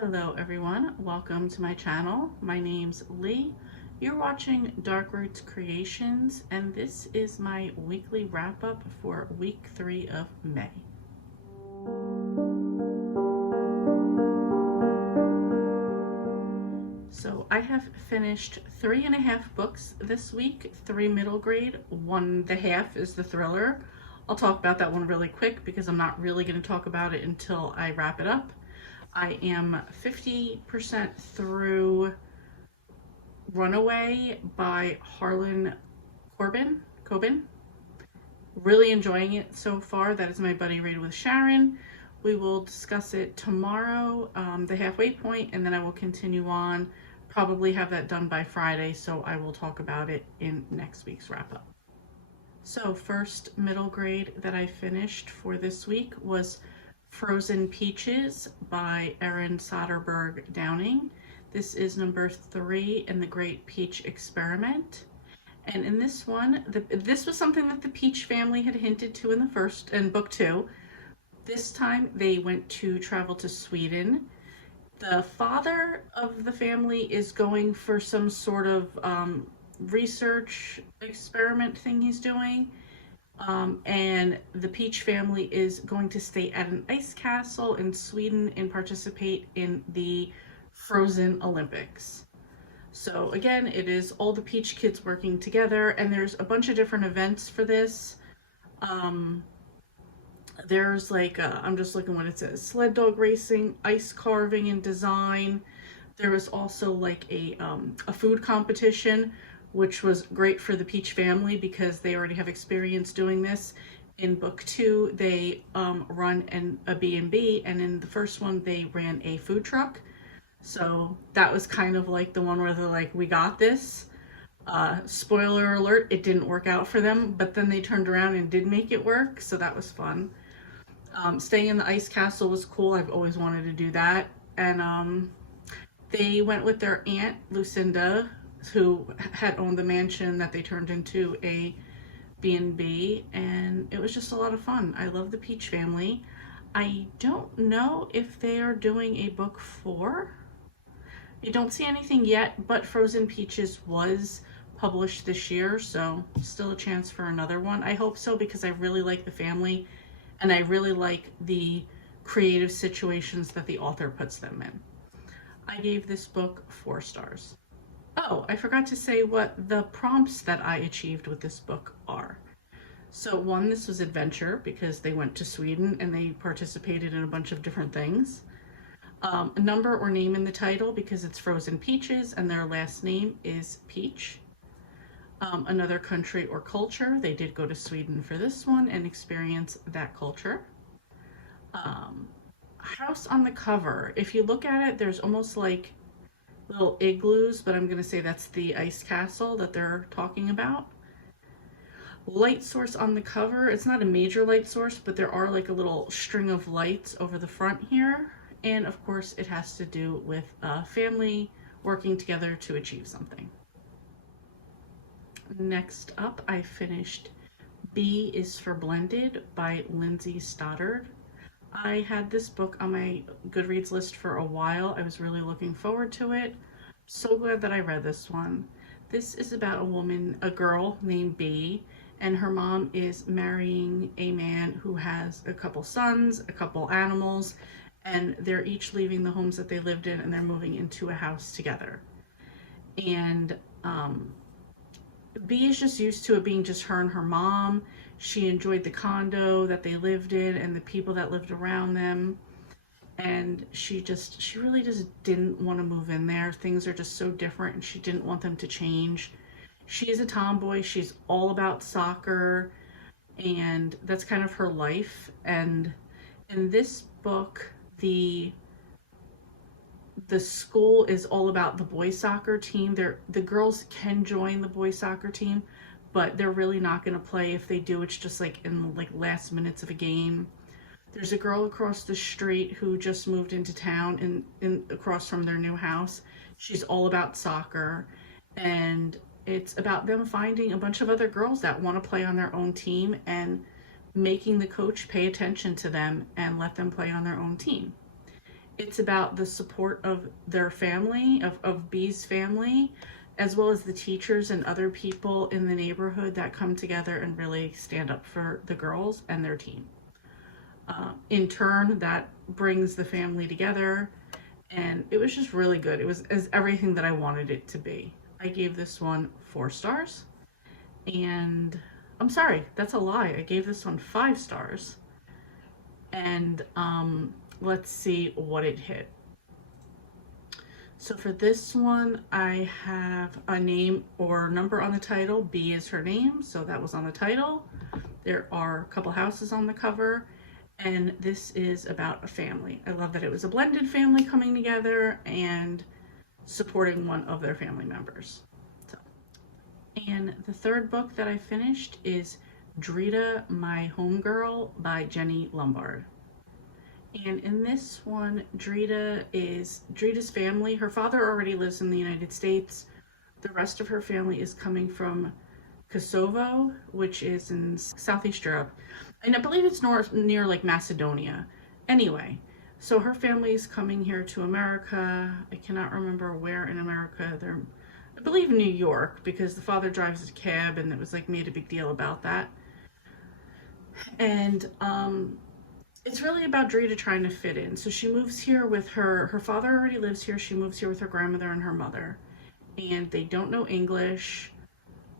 Hello everyone, welcome to my channel. My name's Lee. You're watching Dark Roots Creations and this is my weekly wrap up for week 3 of May. So I have finished 3.5 books this week, 3 middle grade, 1.5 is the thriller. I'll talk about that one really quick because I'm not really going to talk about it until I wrap it up. I am 50% through Runaway by Harlan Coben. Really enjoying it so far. That is my buddy read with Sharon. We will discuss it tomorrow, the halfway point, and then I will continue on. Probably have that done by Friday, so I will talk about it in next week's wrap up. So first middle grade that I finished for this week was Frozen Peaches by Erin Soderbergh Downing. This is number 3 in the Great Peach Experiment. And in this one, this was something that the Peach family had hinted to in the first, in book 2. This time they went to travel to Sweden. The father of the family is going for some sort of research experiment thing he's doing. And the Peach family is going to stay at an ice castle in Sweden and participate in the Frozen Olympics. So again, it is all the Peach kids working together, and there's a bunch of different events for this. There's like, I'm just looking what it says, sled dog racing, ice carving and design. There was also like a food competition, which was great for the Peach family because they already have experience doing this. In book 2, they run a B&B, and in the first one, they ran a food truck. So that was kind of like the one where they're like, we got this. Spoiler alert, it didn't work out for them, but then they turned around and did make it work, so that was fun. Staying in the ice castle was cool. I've always wanted to do that. And they went with their aunt, Lucinda, who had owned the mansion that they turned into a B&B, and it was just a lot of fun. I love the Peach family. I don't know if they are doing a book 4. I don't see anything yet, but Frozen Peaches was published this year, so still a chance for another one. I hope so because I really like the family and I really like the creative situations that the author puts them in. I gave this book 4 stars. Oh, I forgot to say what the prompts that I achieved with this book are. So 1, this was adventure because they went to Sweden and they participated in a bunch of different things. A number or name in the title because it's Frozen Peaches and their last name is Peach. Another country or culture. They did go to Sweden for this one and experience that culture. House on the cover. If you look at it, there's almost like little igloos, but I'm going to say that's the ice castle that they're talking about. Light source on the cover. It's not a major light source, but there are like a little string of lights over the front here. And of course, it has to do with a family working together to achieve something. Next up, I finished B is for Blended by Lindsay Stoddard. I had this book on my Goodreads list for a while. I was really looking forward to it. So glad that I read this one. This is about a girl named B, and her mom is marrying a man who has a couple sons, a couple animals, and they're each leaving the homes that they lived in and they're moving into a house together. And B is just used to it being just her and her mom. She enjoyed the condo that they lived in and the people that lived around them. And she really just didn't want to move in there. Things are just so different and she didn't want them to change. She is a tomboy. She's all about soccer and that's kind of her life. And in this book, the school is all about the boys soccer team. The girls can join the boys soccer team, but they're really not going to play. If they do, it's just like in like last minutes of a game. There's a girl across the street who just moved into town in across from their new house. She's all about soccer, and it's about them finding a bunch of other girls that want to play on their own team and making the coach pay attention to them and let them play on their own team. It's about the support of their family, of Bee's family, as well as the teachers and other people in the neighborhood that come together and really stand up for the girls and their team. In turn, that brings the family together, and it was just really good. It was as everything that I wanted it to be. I gave this one 4 stars, and I'm sorry, that's a lie. I gave this one 5 stars, and let's see what it hit. So for this one, I have a name or number on the title. B is her name, so that was on the title. There are a couple houses on the cover, and this is about a family. I love that it was a blended family coming together and supporting one of their family members. So, and the third book that I finished is Drita, My Homegirl by Jenny Lombard. And in this one, Drita's family. Her father already lives in the United States. The rest of her family is coming from Kosovo, which is in Southeast Europe. And I believe it's near like Macedonia. Anyway, so her family is coming here to America. I cannot remember where in America. I believe New York, because the father drives a cab and it was like made a big deal about that. And it's really about Drita trying to fit in. So she moves here with her father already lives here. She moves here with her grandmother and her mother. And they don't know English.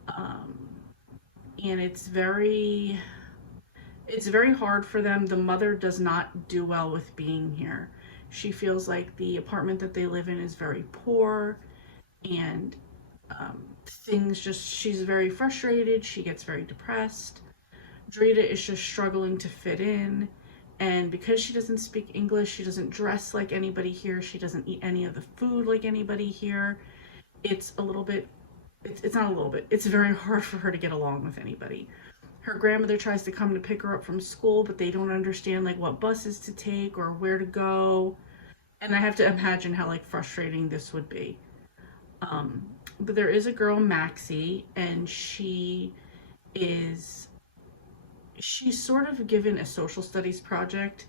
And it's very hard for them. The mother does not do well with being here. She feels like the apartment that they live in is very poor, and she's very frustrated. She gets very depressed. Drita is just struggling to fit in, and because she doesn't speak English, she doesn't dress like anybody here. She doesn't eat any of the food like anybody here. It's not a little bit. It's very hard for her to get along with anybody. Her grandmother tries to come to pick her up from school, but they don't understand like what buses to take or where to go. And I have to imagine how like frustrating this would be. But there is a girl, Maxie, and she's sort of given a social studies project,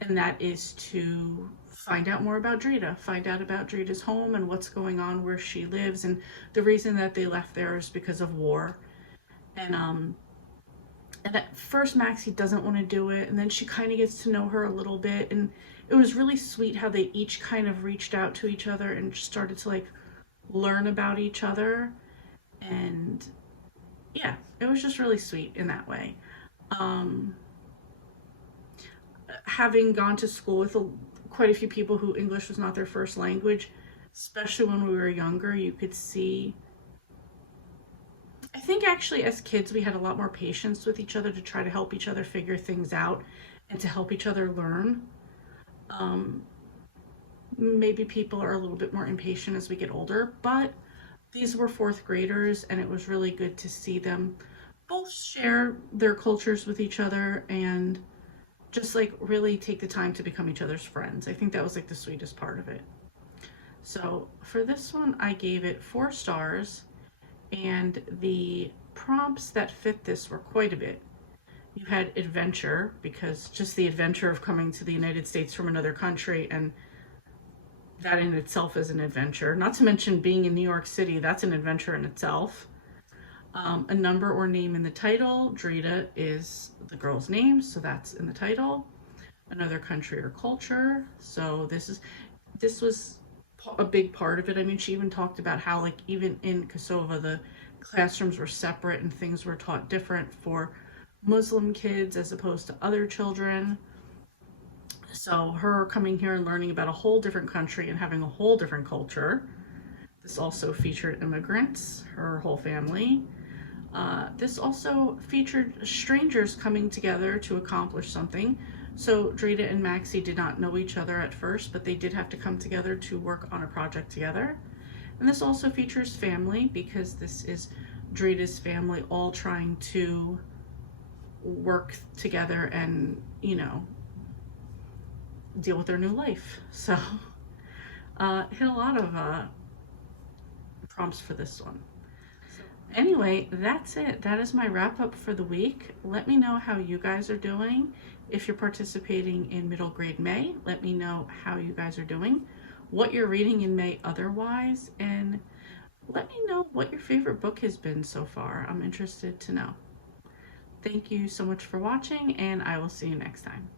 and that is to find out more about Drita, find out about Drita's home and what's going on where she lives. And the reason that they left there is because of war. And at first Maxie doesn't want to do it, and then she kind of gets to know her a little bit, and it was really sweet how they each kind of reached out to each other and started to like learn about each other. And yeah, it was just really sweet in that way. Having gone to school with quite a few people who English was not their first language, especially when we were younger, you could see, I think actually as kids we had a lot more patience with each other to try to help each other figure things out and to help each other learn. Um, Maybe people are a little bit more impatient as we get older, but these were fourth graders, and it was really good to see them both share their cultures with each other and just like really take the time to become each other's friends. I think that was like the sweetest part of it. So for this one, I gave it 4 stars, and the prompts that fit this were quite a bit. You had adventure, because just the adventure of coming to the United States from another country, and that in itself is an adventure. Not to mention being in New York City, that's an adventure in itself. A number or name in the title. Drita is the girl's name, so that's in the title. Another country or culture. So this was a big part of it. I mean, she even talked about how like even in Kosovo the classrooms were separate and things were taught different for Muslim kids as opposed to other children. So her coming here and learning about a whole different country and having a whole different culture. This also featured immigrants, her whole family. This also featured strangers coming together to accomplish something. So Drita and Maxie did not know each other at first, but they did have to come together to work on a project together. And this also features family, because this is Drita's family all trying to work together and, deal with their new life. So hit a lot of prompts for this one. Anyway, that's it. That is my wrap up for the week. Let me know how you guys are doing. If you're participating in middle grade May, let me know how you guys are doing, what you're reading in May otherwise, and let me know what your favorite book has been so far. I'm interested to know. Thank you so much for watching, and I will see you next time.